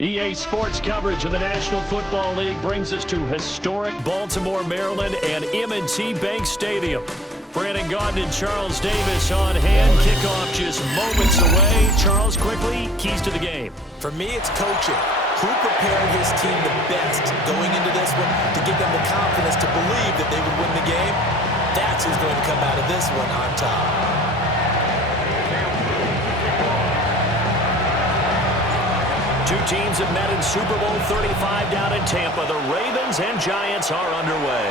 EA Sports coverage of the National Football League brings us to historic Baltimore, Maryland, and M&T Bank Stadium. Brandon Gaudin and Charles Davis on hand. Kickoff just moments away. Charles, quickly, keys to the game. For me, it's coaching. Who prepared his team the best going into this one to give them the confidence to believe that they would win the game? That's who's going to come out of this one on top. Two teams have met in Super Bowl 35 down in Tampa. The Ravens and Giants are underway.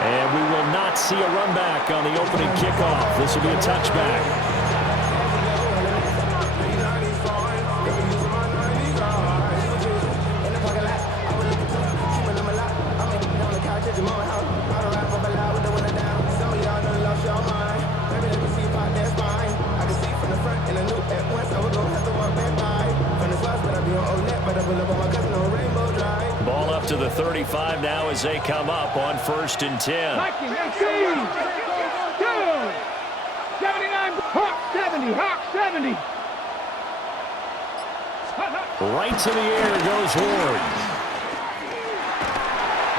And we will not see a run back on the opening kickoff. This will be a touchback. Ball up to the 35 now as they come up on 1st and 10. 79, Hawk 70, Hawk 70. Right to the air goes Ward.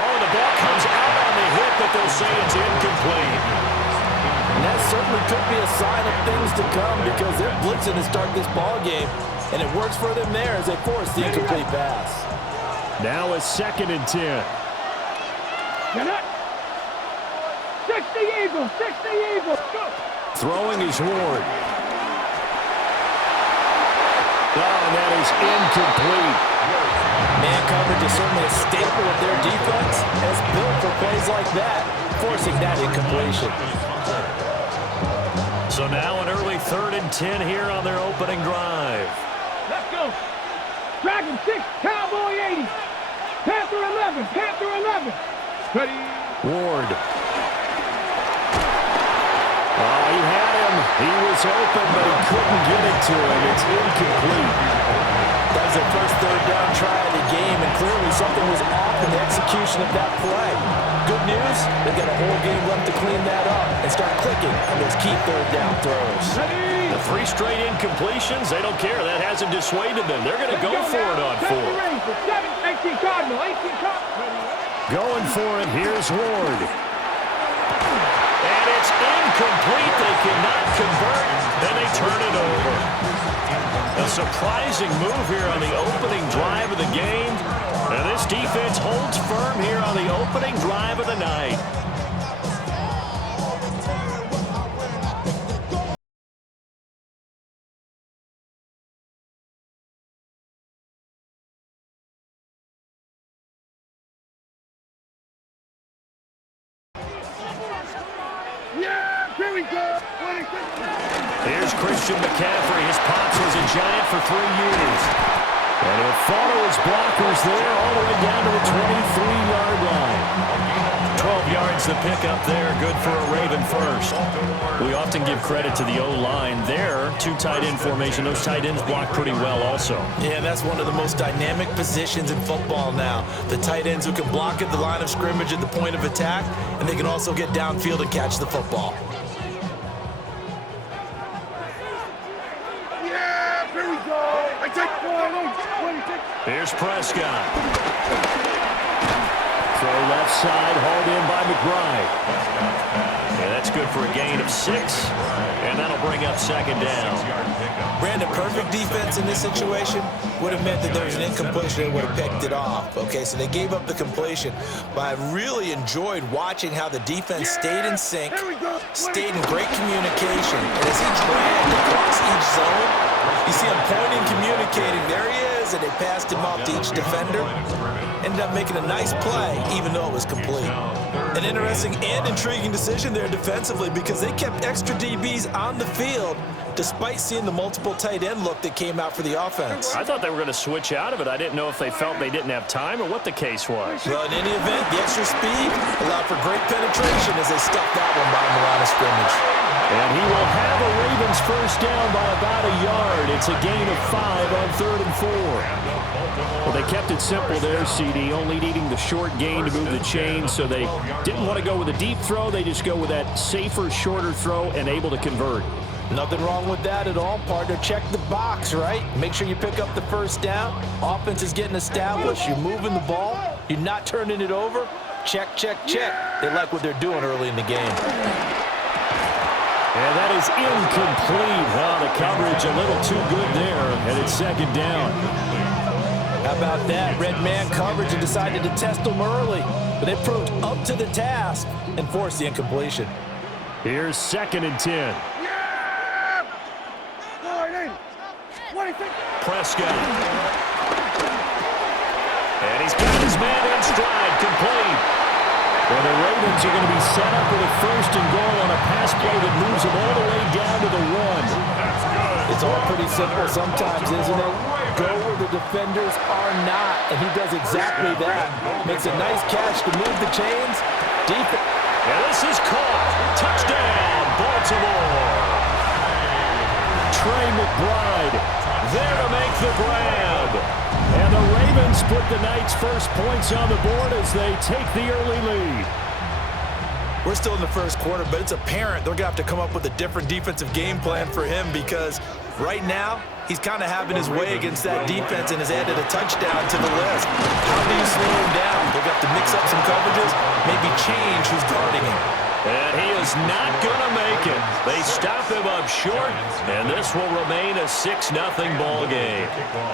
Oh, the ball comes out on the hit, but they'll say it's incomplete. And that certainly could be a sign of things to come because they're blitzing to start this ball game, and it works for them there as they force the incomplete pass. Now a 2nd and 10. 60 Eagles, 60 Eagles. Go. Throwing is Ward. Oh, and that is incomplete. Man coverage is certainly a staple of their defense, as built for plays like that, forcing that incompletion. So now an early 3rd and 10 here on their opening drive. Let's go. Dragon 6, Cowboy 80. Panther 11, Panther 11. Ready. Ward. Oh, he had him. He was open, but he couldn't get it to him. It's incomplete. That was their first 3rd down try of the game, and clearly something was off in the execution of that play. Good news, they've got a whole game left to clean that up and start clicking on those key 3rd down throws. The 3 straight incompletions, they don't care. That hasn't dissuaded them. They're going to go for it on 4th. 18 Cardinal, 18 Cardinal. Going for it, here's Ward. And it's incomplete. They cannot convert, then they turn it over. A surprising move here on the opening drive of the game. And this defense holds firm here on the opening drive of the night. Here's Christian McCaffrey. His pops was a Giant for 3 years. And he'll follow his blockers there all the way down to the 23-yard line. 12 yards to pick up there. Good for a Raven first. We often give credit to the O-line there. 2 tight end formation. Those tight ends block pretty well also. Yeah, that's one of the most dynamic positions in football now. The tight ends who can block at the line of scrimmage at the point of attack, and they can also get downfield and catch the football. Here's Prescott. Throw left side, hauled in by McBride. Yeah, that's good for a gain of 6, and that'll bring up 2nd down. Brandon, perfect defense in this situation would have meant that there was an incompletion and would have picked it off. Okay, so they gave up the completion, but I really enjoyed watching how the defense stayed in sync, stayed in great communication, and as he dragged across each zone, you see him pointing, communicating. There he is, and they passed him off to each defender. Ended up making a nice play, even though it was complete. An interesting and intriguing decision there defensively because they kept extra DBs on the field despite seeing the multiple tight end look that came out for the offense. I thought they were going to switch out of it. I didn't know if they felt they didn't have time or what the case was. Well, in any event, the extra speed allowed for great penetration as they stuffed that one by the line of scrimmage. And he will have a Ravens first down by about a yard. It's a gain of 5 on 3rd and 4. Well, they kept it simple there, CD, only needing the short gain to move the chain, so they didn't want to go with a deep throw. They just go with that safer, shorter throw and able to convert. Nothing wrong with that at all, partner. Check the box, right? Make sure you pick up the first down. Offense is getting established. You're moving the ball. You're not turning it over. Check, check, check. They like what they're doing early in the game. And that is incomplete. Oh, the coverage a little too good there, and it's second down. How about that? Red man coverage and decided to test them early. But they proved up to the task and forced the incompletion. Here's 2nd and 10. Prescott. And he's got his man in stride, complete. Well, the Ravens are going to be set up with a 1st and goal on a pass play that moves them all the way down to the 1. It's all pretty simple sometimes, isn't it? Go where the defenders are not, and he does exactly that. Makes a nice catch to move the chains. Defense. And this is caught. Touchdown, Baltimore. Trey McBride there to make the grab. And the Ravens put the night's first points on the board as they take the early lead. We're still in the first quarter, but it's apparent they're going to have to come up with a different defensive game plan for him because right now he's kind of having his way against that defense and has added a touchdown to the list. How do you slow him down? They're going to have to mix up some coverages, maybe change who's guarding him. And he is not going to make it. They stop him up short, and this will remain a 6-0 ball game.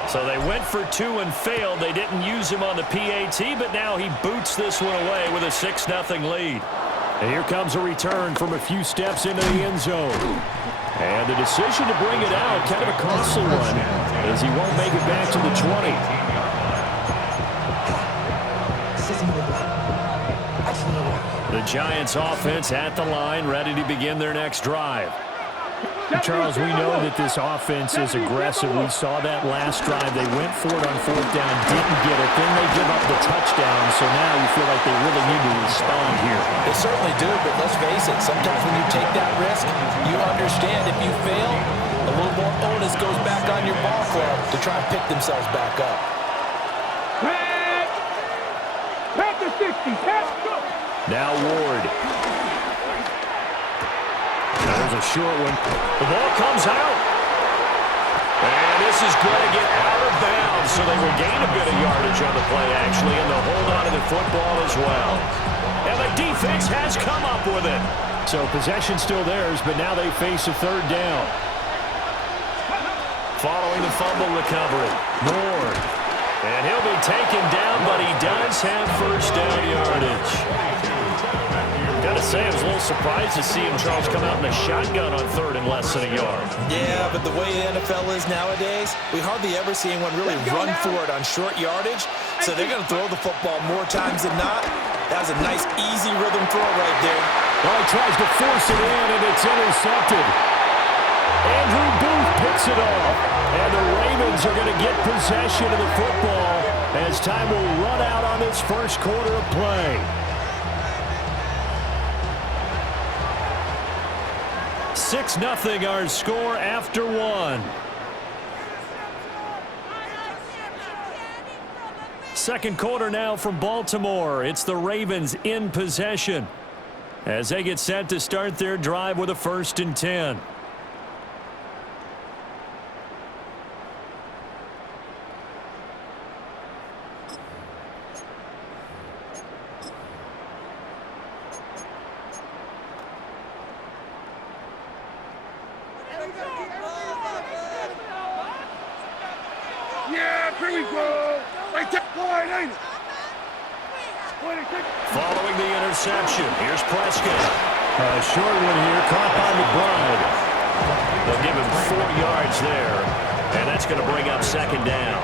So they went for 2 and failed. They didn't use him on the PAT, but now he boots this one away with a 6-0 lead. And here comes a return from a few steps into the end zone. And the decision to bring it out, kind of a costly one, as he won't make it back to the 20. The Giants offense at the line, ready to begin their next drive. Charles, we know that this offense is aggressive. We saw that last drive. They went for it on 4th down, didn't get it. Then they give up the touchdown, so now you feel like they really need to respond here. They certainly do, but let's face it, sometimes when you take that risk, you understand if you fail, a little more onus goes back on your ball club to try and pick themselves back up. Pat the 60, Pat, go! Now Ward. There's a short one. The ball comes out. And this is going to get out of bounds, so they will gain a bit of yardage on the play, actually, and they'll hold on to the football as well. And the defense has come up with it. So possession still theirs, but now they face a 3rd down. Following the fumble recovery, Ward. And he'll be taken down, but he does have 1st down yardage. Got to say, I was a little surprised to see him, Charles, come out in a shotgun on 3rd and less than a yard. Yeah, but the way the NFL is nowadays, we hardly ever see anyone really run for it on short yardage. So they're going to throw the football more times than not. That was a nice, easy rhythm throw right there. Well, he tries to force it in, and it's intercepted. Andrew Booth picks it off. And the Ravens are going to get possession of the football as time will run out on this first quarter of play. 6-0 our score after 1. Second quarter now from Baltimore. It's the Ravens in possession as they get set to start their drive with a 1st and 10. Following the interception, here's Prescott. A short one here, caught by McBride. They'll give him 4 yards there, and that's going to bring up 2nd down.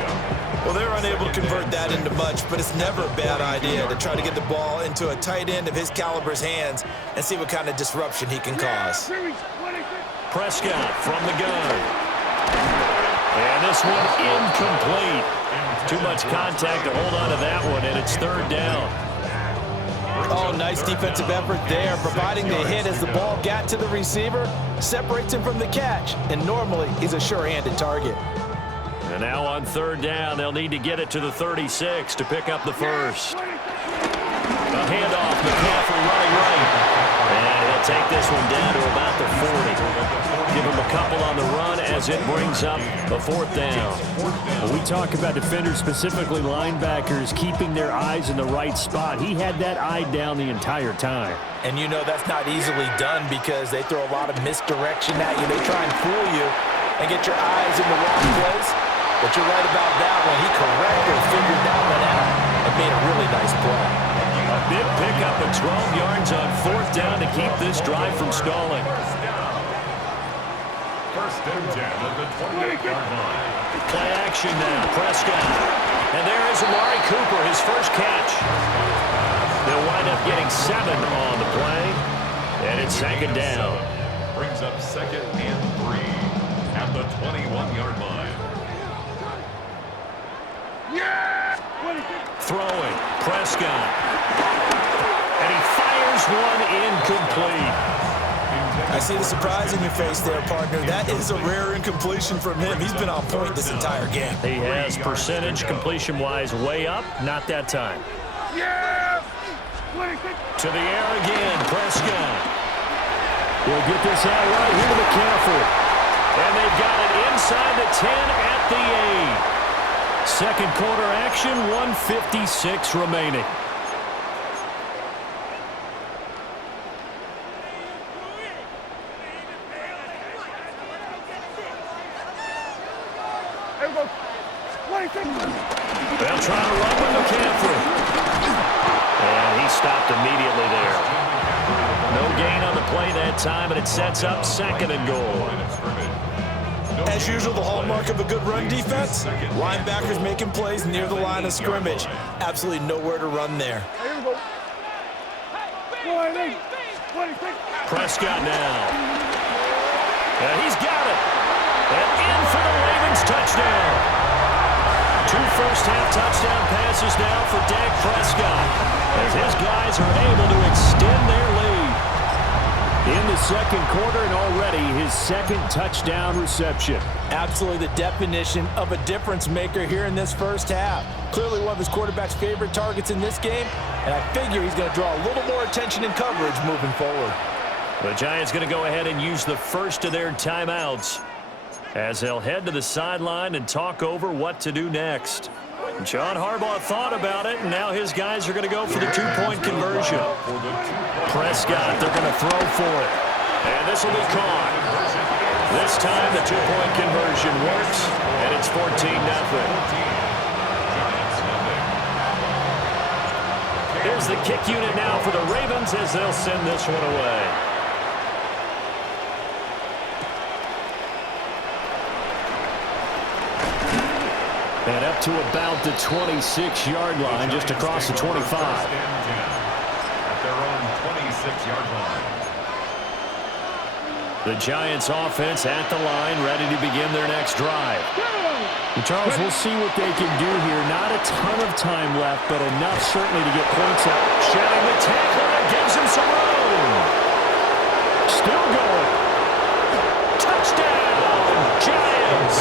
Well, they're unable to convert that into much, but it's never a bad idea to try to get the ball into a tight end of his caliber's hands and see what kind of disruption he can cause. Prescott from the gun. And this one incomplete. Too much contact to hold on to that one, and it's 3rd down. Oh, nice defensive effort there, providing the hit as the ball got to the receiver, separates him from the catch, and normally he's a sure-handed target. And now on 3rd down, they'll need to get it to the 36 to pick up the 1st. A handoff, McCaffrey running right. And he'll take this one down to about the 40. give him a couple on the run as it brings up a 4th down. When we talk about defenders, specifically linebackers, keeping their eyes in the right spot. He had that eye down the entire time. And you know that's not easily done because they throw a lot of misdirection at you. They try and fool you and get your eyes in the wrong place. But you're right about that one. He correctly figured that one out and made a really nice play. A big pickup of 12 yards on 4th down to keep this drive from stalling. First and 10 at the 28-yard line. Play action now, Prescott. And there is Amari Cooper, his first catch. They'll wind up getting 7 on the play. And it's 2nd down. Brings up 2nd and 3 at the 21-yard line. Throwing, Prescott. And he fires one incomplete. I see the surprise in your face there, partner. That is a rare incompletion from him. He's been on point this entire game. He has percentage completion-wise way up, not that time. To the air again, Prescott. We'll get this out right here to McCaffrey. And they've got it inside the 10 at the 8. Second quarter action, 1:56 remaining. They'll try to run with McCaffrey. And he stopped immediately there. No gain on the play that time, and it sets up 2nd and goal. As usual, the hallmark of a good run defense, linebackers making plays near the line of scrimmage. Absolutely nowhere to run there. Prescott now. And he's got it. And in for the Ravens touchdown. 2 first-half touchdown passes now for Dak Prescott as his guys are able to extend their lead. In the second quarter and already his 2nd touchdown reception. Absolutely the definition of a difference maker here in this first half. Clearly one of his quarterback's favorite targets in this game, and I figure he's going to draw a little more attention and coverage moving forward. The Giants going to go ahead and use the first of their timeouts as they'll head to the sideline and talk over what to do next. John Harbaugh thought about it, and now his guys are going to go for the 2-point conversion. Prescott, they're going to throw for it. And this will be caught. This time the 2-point conversion works, and it's 14-0. Here's the kick unit now for the Ravens as they'll send this one away. And up to about the 26-yard line, just across the 25. At their own 26-yard line. The Giants offense at the line, ready to begin their next drive. And Charles, we'll see what they can do here. Not a ton of time left, but enough certainly to get points out. Shedding the tackle and gives him some room. Still going. Touchdown, Giants.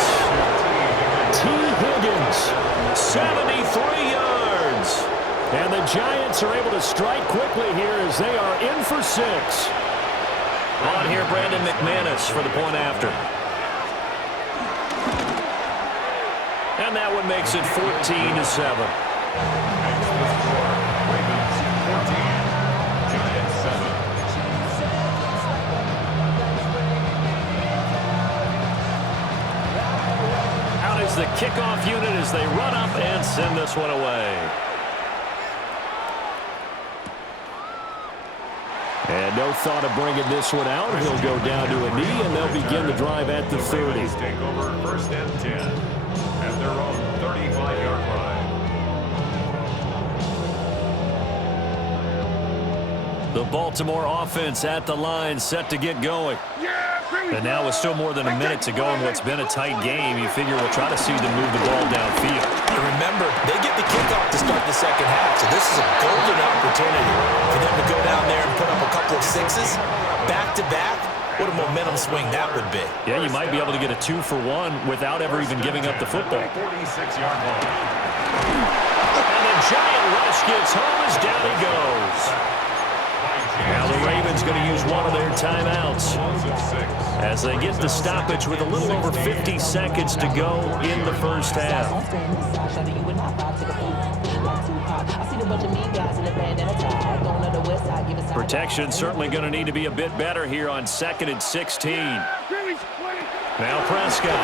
T. Higgins, 73 yards. And the Giants are able to strike quickly here as they are in for 6. On here, Brandon McManus for the point after. And that one makes it 14-7. Out is the kickoff unit as they run up and send this one away. And no thought of bringing this one out. He'll go down to a knee, and they'll begin the drive at the 30. Take over 1st and 10 at their own 35-yard line. The Baltimore offense at the line, set to get going. And now with still more than a minute to go in what's been a tight game, you figure we'll try to see them move the ball downfield. And remember, they get the kickoff to start the second half, so this is a golden opportunity for them to go down there and put up a couple of sixes back-to-back. What a momentum swing that would be. Yeah, you might be able to get a 2-for-1 without ever even giving up the football. 46-yard line. And the giant rush gets home as down he goes. Now the Ravens Ravens going to use one of their timeouts as they get the stoppage with a little over 50 seconds to go in the first half. Protection certainly going to need to be a bit better here on 2nd and 16. Now Prescott.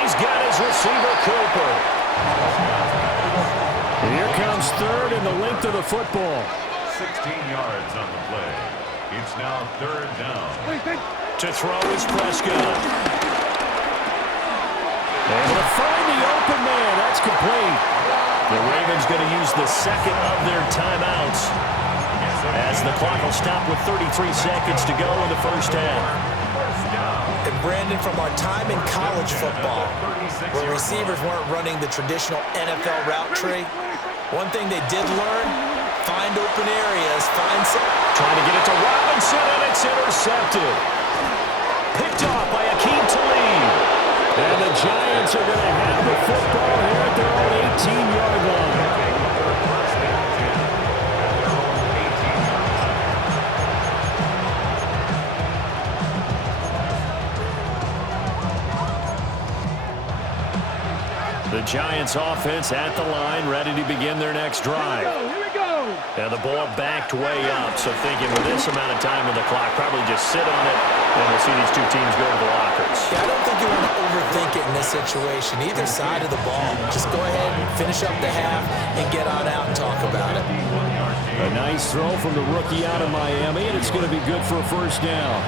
He's got his receiver, Cooper. Here comes 3rd and the length of the football. 16 yards on the play. It's now 3rd down. To throw is Prescott. Able to find the open man. That's complete. The Ravens going to use the second of their timeouts as the clock will stop with 33 seconds to go in the first half. And Brandon, from our time in college football, where receivers weren't running the traditional NFL route tree, one thing they did learn, find open areas, trying to get it to Robinson, and it's intercepted. Picked off by Akeem Talib. And the Giants are going to have the football here at their own 18-yard line. The Giants offense at the line, ready to begin their next drive. Here we go. And the ball backed way up, so thinking with this amount of time on the clock, probably just sit on it, and we'll see these two teams go to the lockers. Yeah, I don't think you want to overthink it in this situation, either side of the ball. Just go ahead and finish up the half and get on out and talk about it. A nice throw from the rookie out of Miami, and it's going to be good for a first down.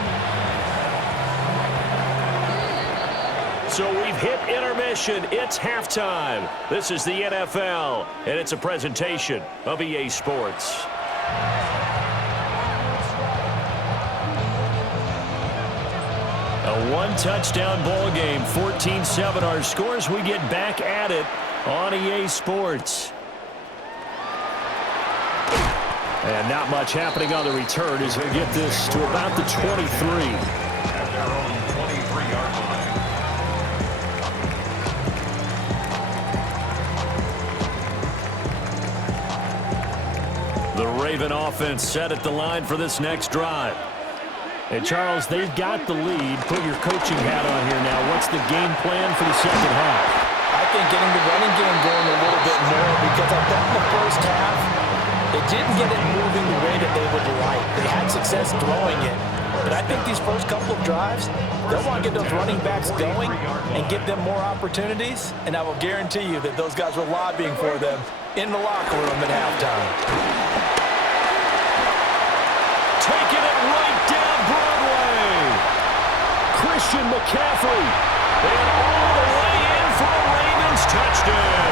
So we've hit intermission. It's halftime. This is the NFL, and it's a presentation of EA Sports. A one-touchdown ball game, 14-7 our scores. We get back at it on EA Sports. And not much happening on the return as we get this to about the 23. At their own 23-yard line. The Raven offense set at the line for this next drive. And, Charles, they've got the lead. Put your coaching hat on here now. What's the game plan for the second half? I think getting the running game going a little bit more, because I thought in the first half, they didn't get it moving the way that they would like. They had success throwing it. But I think these first couple of drives, they'll want to get those running backs going and give them more opportunities. And I will guarantee you that those guys were lobbying for them in the locker room at halftime. Taking it right down Broadway. Christian McCaffrey. And all the way in for a Ravens touchdown.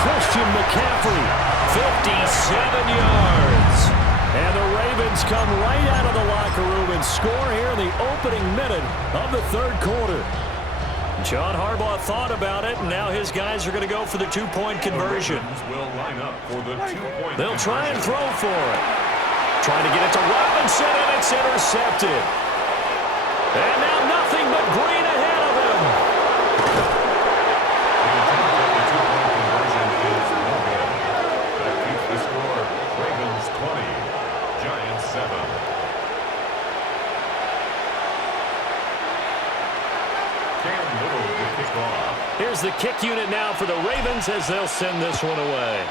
Christian McCaffrey, 57 yards. And the Ravens come right out of the locker room and score here in the opening minute of the third quarter. John Harbaugh thought about it, and now his guys are going to go for the two-point conversion. Will line up for the 2-point. They'll try and throw for it. Trying to get it to Robinson, and it's intercepted. And now nothing but green ahead of him. The 2-point conversion is no good. That keeps the score. Ravens 20, Giants 7. Cam Little to kick off. Here's the kick unit now for the Ravens as they'll send this one away.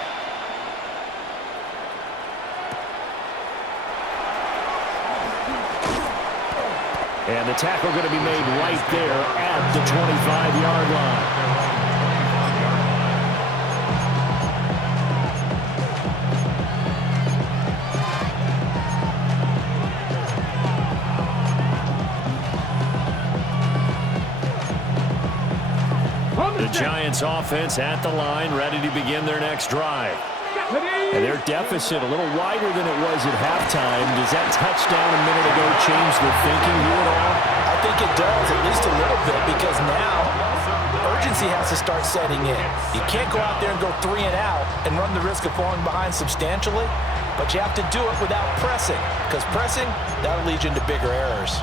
And the tackle going to be made right there at the 25-yard line. The Giants offense at the line, ready to begin their next drive. And their deficit a little wider than it was at halftime. Does that touchdown a minute ago change the thinking here at all? I think it does, at least a little bit, because now urgency has to start setting in. You can't go out there and go 3 and out and run the risk of falling behind substantially, but you have to do it without pressing, because pressing, that'll lead you into bigger errors.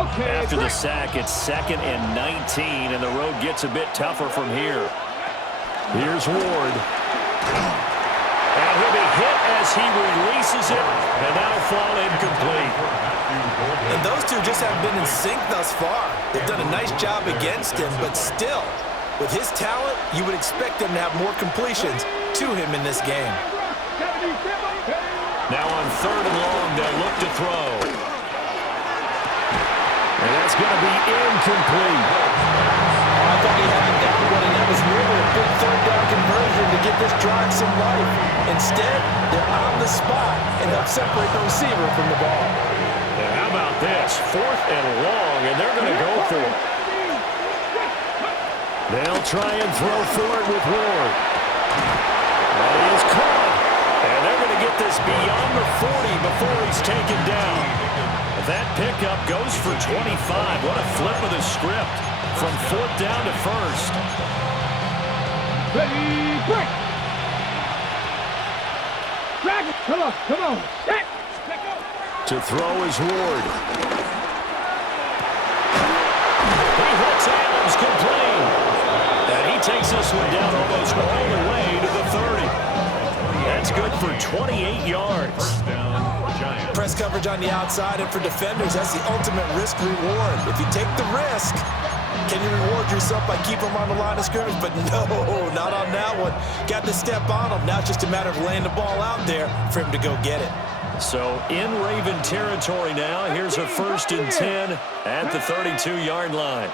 After the sack, it's 2nd and 19, and the road gets a bit tougher from here. Here's Ward. And he'll be hit as he releases it, and that'll fall incomplete. And those two just haven't been in sync thus far. They've done a nice job against him, but still, with his talent, you would expect them to have more completions to him in this game. Now on 3rd and long, they'll look to throw. And that's going to be incomplete. I thought he had that one, and that was really a big 3rd down conversion to give this drive some life. Instead, they're on the spot and help separate the receiver from the ball. And how about this? 4th and long, and they're going to go for it. They'll try and throw for it with Ward. That is caught. And they're going to get this beyond the 40 before he's taken down. That pickup goes for 25. What a flip of the script from 4th down to 1st. Ready, break. Drag it. Come on. Set. Let go. To throw is Ward. He hits Adams complete. And he takes this one down almost all the way to the 30. That's good for 28 yards. Press coverage on the outside, and for defenders, that's the ultimate risk-reward. If you take the risk, can you reward yourself by keeping them on the line of scrimmage? But no, not on that one. Got to step on him. Now it's just a matter of laying the ball out there for him to go get it. So in Raven territory now, here's a 1st and 10 at the 32-yard line.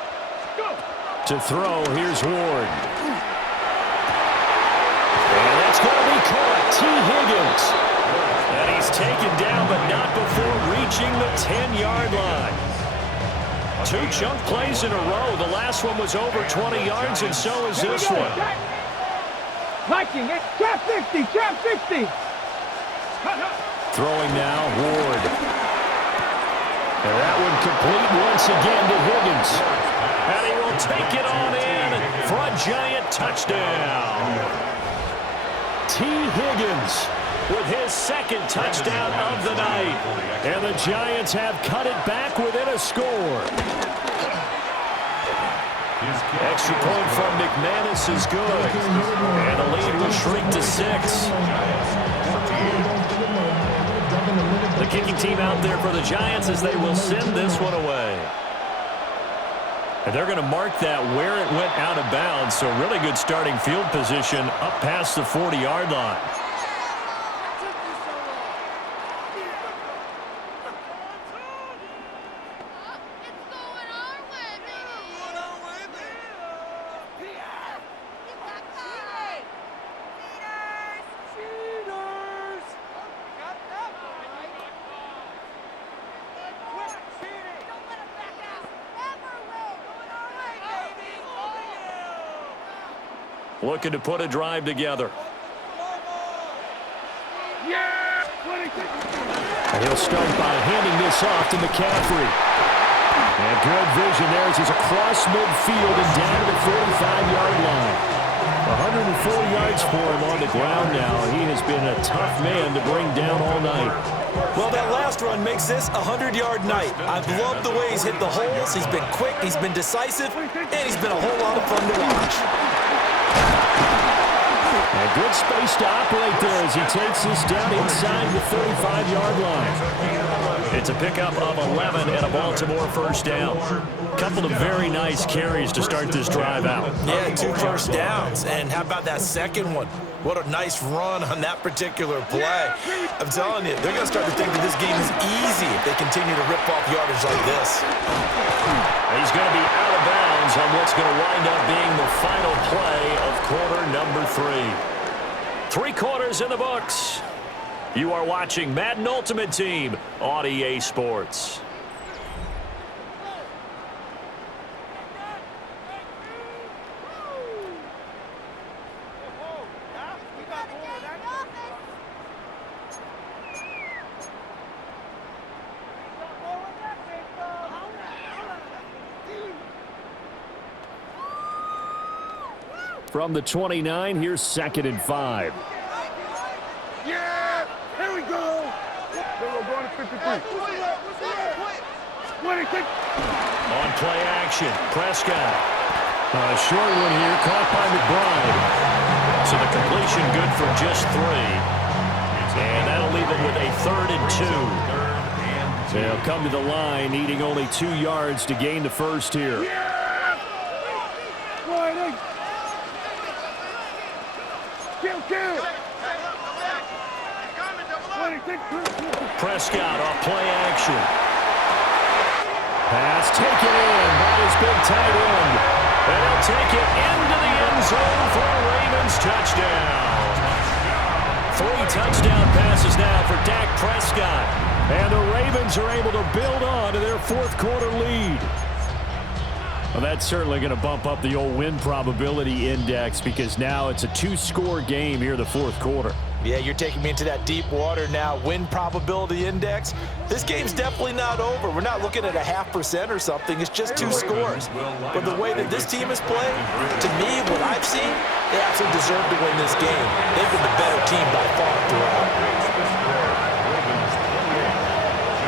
To throw, here's Ward. And that's going to be caught. T. Higgins. And he's taken down, but not before reaching the 10-yard line. 2 chunk plays in a row. The last one was over 20 yards, and so is this one. Liking it. Trap 60. Trap 60. Throwing now, Ward. And that one complete once again to Higgins. And he will take it on in for a giant touchdown. T. Higgins with his 2nd touchdown of the night. And the Giants have cut it back within a score. Extra point from McManus is good. And the lead will shrink to 6. The kicking team out there for the Giants as they will send this one away. And they're going to mark that where it went out of bounds. So really good starting field position up past the 40-yard line. Looking to put a drive together. And he'll start by handing this off to McCaffrey. And good vision there as he's across midfield and down to the 45-yard line. 140 yards for him on the ground now. He has been a tough man to bring down all night. Well, that last run makes this a 100-yard night. I've loved the way he's hit the holes. He's been quick, he's been decisive, and he's been a whole lot of fun to watch. A good space to operate there as he takes this down inside the 35-yard line. It's a pickup of 11 and a Baltimore 1st down. Couple of very nice carries to start this drive out. Yeah, 2 first downs. And how about that second one? What a nice run on that particular play. I'm telling you, they're going to start to think that this game is easy if they continue to rip off yardage like this. He's going to be out of bounds on what's going to wind up being the final play of quarter number 3. 3 quarters in the books. You are watching Madden Ultimate Team on EA Sports. From the 29, here's 2nd and 5. Yeah! Here we go! We're going to 53. On play action, Prescott. A short one here, caught by McBride. So the completion good for just 3. leave them with a 3rd and 2. They'll come to the line, needing only 2 yards to gain the first here. Prescott off play action. Pass taken in by his big tight end. And he'll take it into the end zone for a Ravens touchdown. 3 touchdown passes now for Dak Prescott. And the Ravens are able to build on to their 4th quarter lead. Well, that's certainly going to bump up the old win probability index because now it's a 2-score game here in the 4th quarter. Yeah, you're taking me into that deep water now. Win probability index. This game's definitely not over. We're not looking at a 0.5% or something. It's just 2 scores. But the way that this team is playing, to me, what I've seen, they absolutely deserve to win this game. They've been the better team by far throughout.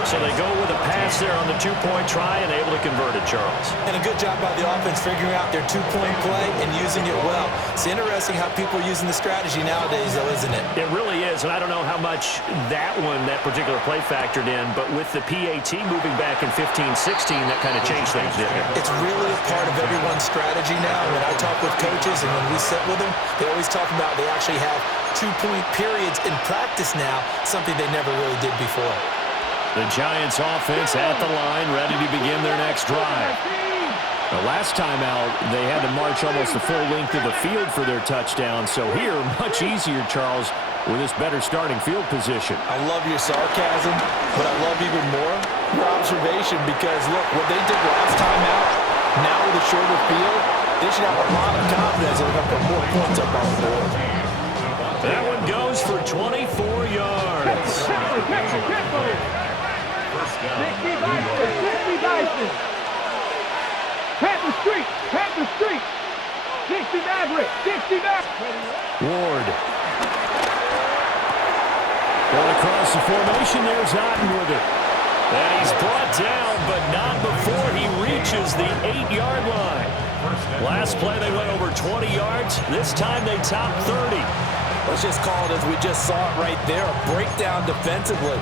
So they go with a pass there on the 2-point try and able to convert it, Charles. And a good job by the offense figuring out their 2-point play and using it well. It's interesting how people are using the strategy nowadays, though, isn't it? It really is, and I don't know how much that particular play factored in, but with the PAT moving back in 15-16, that kind of changed things, didn't it? It's really a part of everyone's strategy now. When I talk with coaches and when we sit with them, they always talk about they actually have 2-point periods in practice now, something they never really did before. The Giants offense at the line, ready to begin their next drive. The last time out, they had to march almost the full length of the field for their touchdown. So here, much easier, Charles, with this better starting field position. I love your sarcasm, but I love even more your observation because, look, what they did last time out, now with a shorter field, they should have a lot of confidence that they're going to put more points up on the board. That one goes for 24 yards. 60 Bison. Panther Street. 60 Maverick. Ward. Going across the formation, there's Otten with it. And he's brought down, but not before he reaches the 8-yard line. Last play, they went over 20 yards. This time, they topped 30. Let's just call it as we just saw it right there, a breakdown defensively.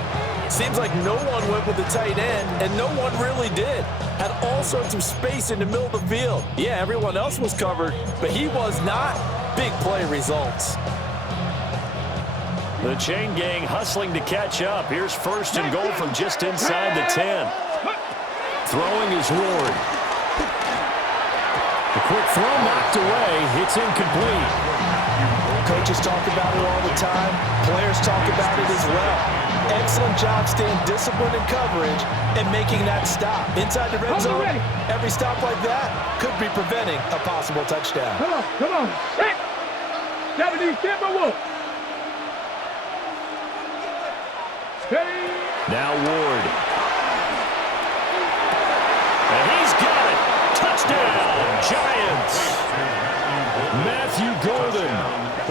Seems like no one went with the tight end, and no one really did. Had all sorts of space in the middle of the field. Yeah, everyone else was covered, but he was not. Big play results. The chain gang hustling to catch up. Here's 1st and goal from just inside the 10. Throwing is Ward. The quick throw knocked away. It's incomplete. Coaches talk about it all the time. Players talk about it as well. Excellent job staying disciplined in coverage and making that stop. Inside the red zone, every stop like that could be preventing a possible touchdown. Come on. Set. 70 Timberwolves. Now Ward. And he's got it. Touchdown, Giants. Matthew Golden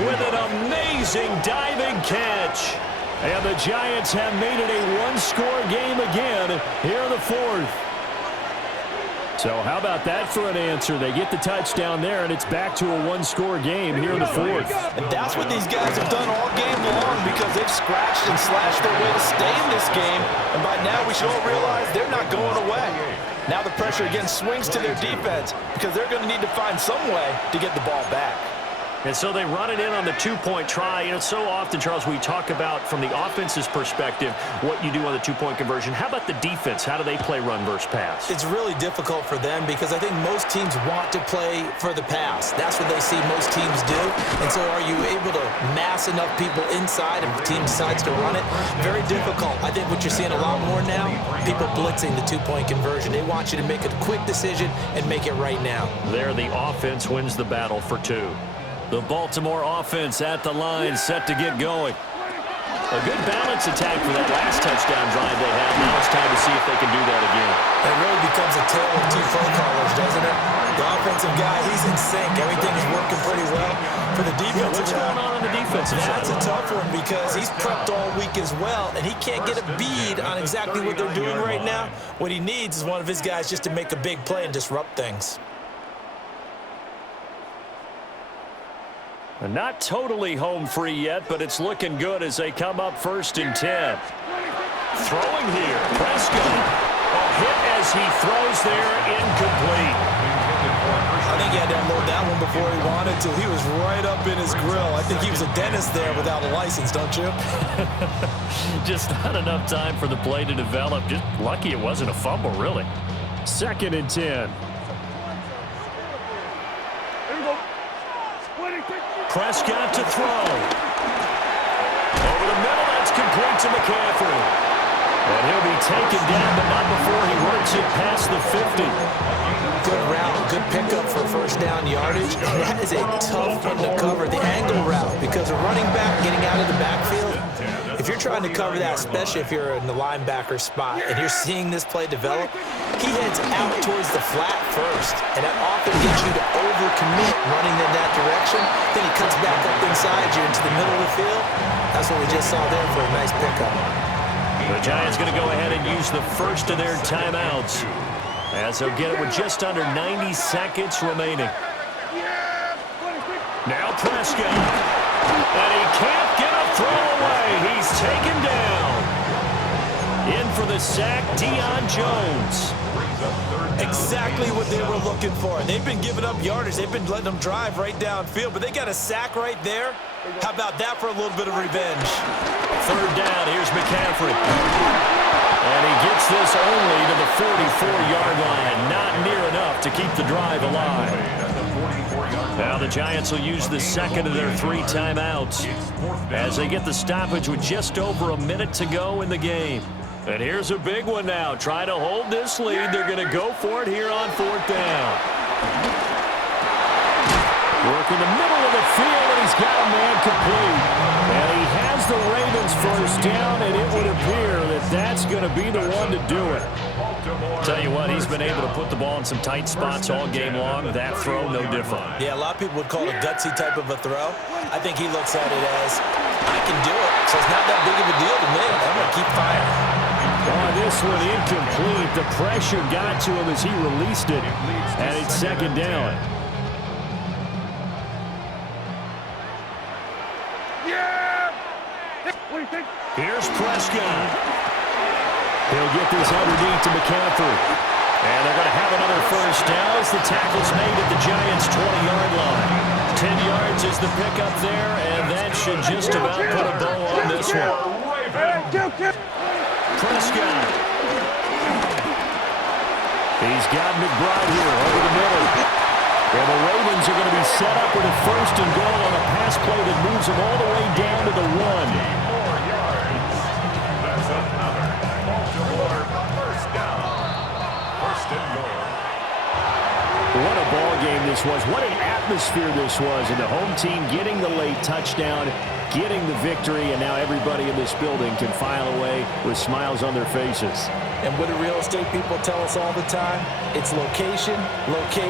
with an amazing diving catch. And the Giants have made it a 1-score game again here in the 4th. So how about that for an answer? They get the touchdown there, and it's back to a 1-score game here in the 4th. And that's what these guys have done all game long because they've scratched and slashed their way to stay in this game. And by now we should all realize they're not going away. Now the pressure again swings to their defense because they're going to need to find some way to get the ball back. And so they run it in on the 2-point try. You know, so often, Charles, we talk about from the offense's perspective what you do on the 2-point conversion. How about the defense? How do they play run versus pass? It's really difficult for them because I think most teams want to play for the pass. That's what they see most teams do. And so are you able to mass enough people inside if the team decides to run it? Very difficult. I think what you're seeing a lot more now, people blitzing the 2-point conversion. They want you to make a quick decision and make it right now. There, the offense wins the battle for 2. The Baltimore offense at the line, set to get going. A good balance attack for that last touchdown drive they had. Now it's time to see if they can do that again. It really becomes a tale of 2 phone callers, doesn't it? The offensive guy, he's in sync. Everything is working pretty well. For the defensive what's going on the defensive side? That's a tough one because he's prepped all week as well, and he can't get a bead on exactly what they're doing right now. What he needs is one of his guys just to make a big play and disrupt things. Not totally home free yet, but it's looking good as they come up 1st and 10. Throwing here, Prescott. A hit as he throws there, incomplete. I think he had to unload that one before he wanted to. He was right up in his grill. I think he was a dentist there without a license, don't you? Just not enough time for the play to develop. Just lucky it wasn't a fumble, really. 2nd and 10. Prescott to throw. Over the middle, that's complete to McCaffrey. And he'll be taken down, but not before he works it past the 50. Good route, good pickup for first down yardage. And that is a tough one to cover, the angle route, because a running back getting out of the backfield, if you're trying to cover that, especially if you're in the linebacker spot and you're seeing this play develop, he heads out towards the flat first, and that often gets you to overcommit running in that direction. Then he cuts back up inside you into the middle of the field. That's what we just saw there for a nice pickup. The Giants going to go ahead and use the first of their timeouts as they'll get it with just under 90 seconds remaining. Now Prescott. And he can't get a throw away. He's taken down. In for the sack, Deion Jones. Exactly what they were looking for. They've been giving up yardage. They've been letting them drive right downfield, but they got a sack right there. How about that for a little bit of revenge? 3rd down, here's McCaffrey. And he gets this only to the 44-yard line. Not near enough to keep the drive alive. Now the Giants will use the second of their 3 timeouts as they get the stoppage with just over a minute to go in the game. And here's a big one now. Trying to hold this lead. They're going to go for it here on 4th down. Work in the middle of the field, and he's got a man complete. And he has the Ravens first down, and it would appear that that's going to be the one to do it. Tell you what, he's been able to put the ball in some tight spots all game long. That throw, no different. Yeah, a lot of people would call it a gutsy type of a throw. I think he looks at it as, I can do it, so it's not that big of a deal to me. I'm going to keep firing. Oh, this one incomplete. The pressure got to him as he released it, and it's 2nd down. Here's Prescott. He'll get this underneath to McCaffrey. And they're going to have another first down as the tackle's made at the Giants' 20-yard line. 10 yards is the pickup there, and that should just about put a bow on this one. Prescott. He's got McBride here over the middle. And the Ravens are going to be set up with a 1st and goal on a pass play that moves them all the way down to the 1. That's another Baltimore first down. 1st and goal. What a ball game this was. What an atmosphere this was. And the home team getting the late touchdown, getting the victory, and now everybody in this building can file away with smiles on their faces. And what do real estate people tell us all the time? It's location, location.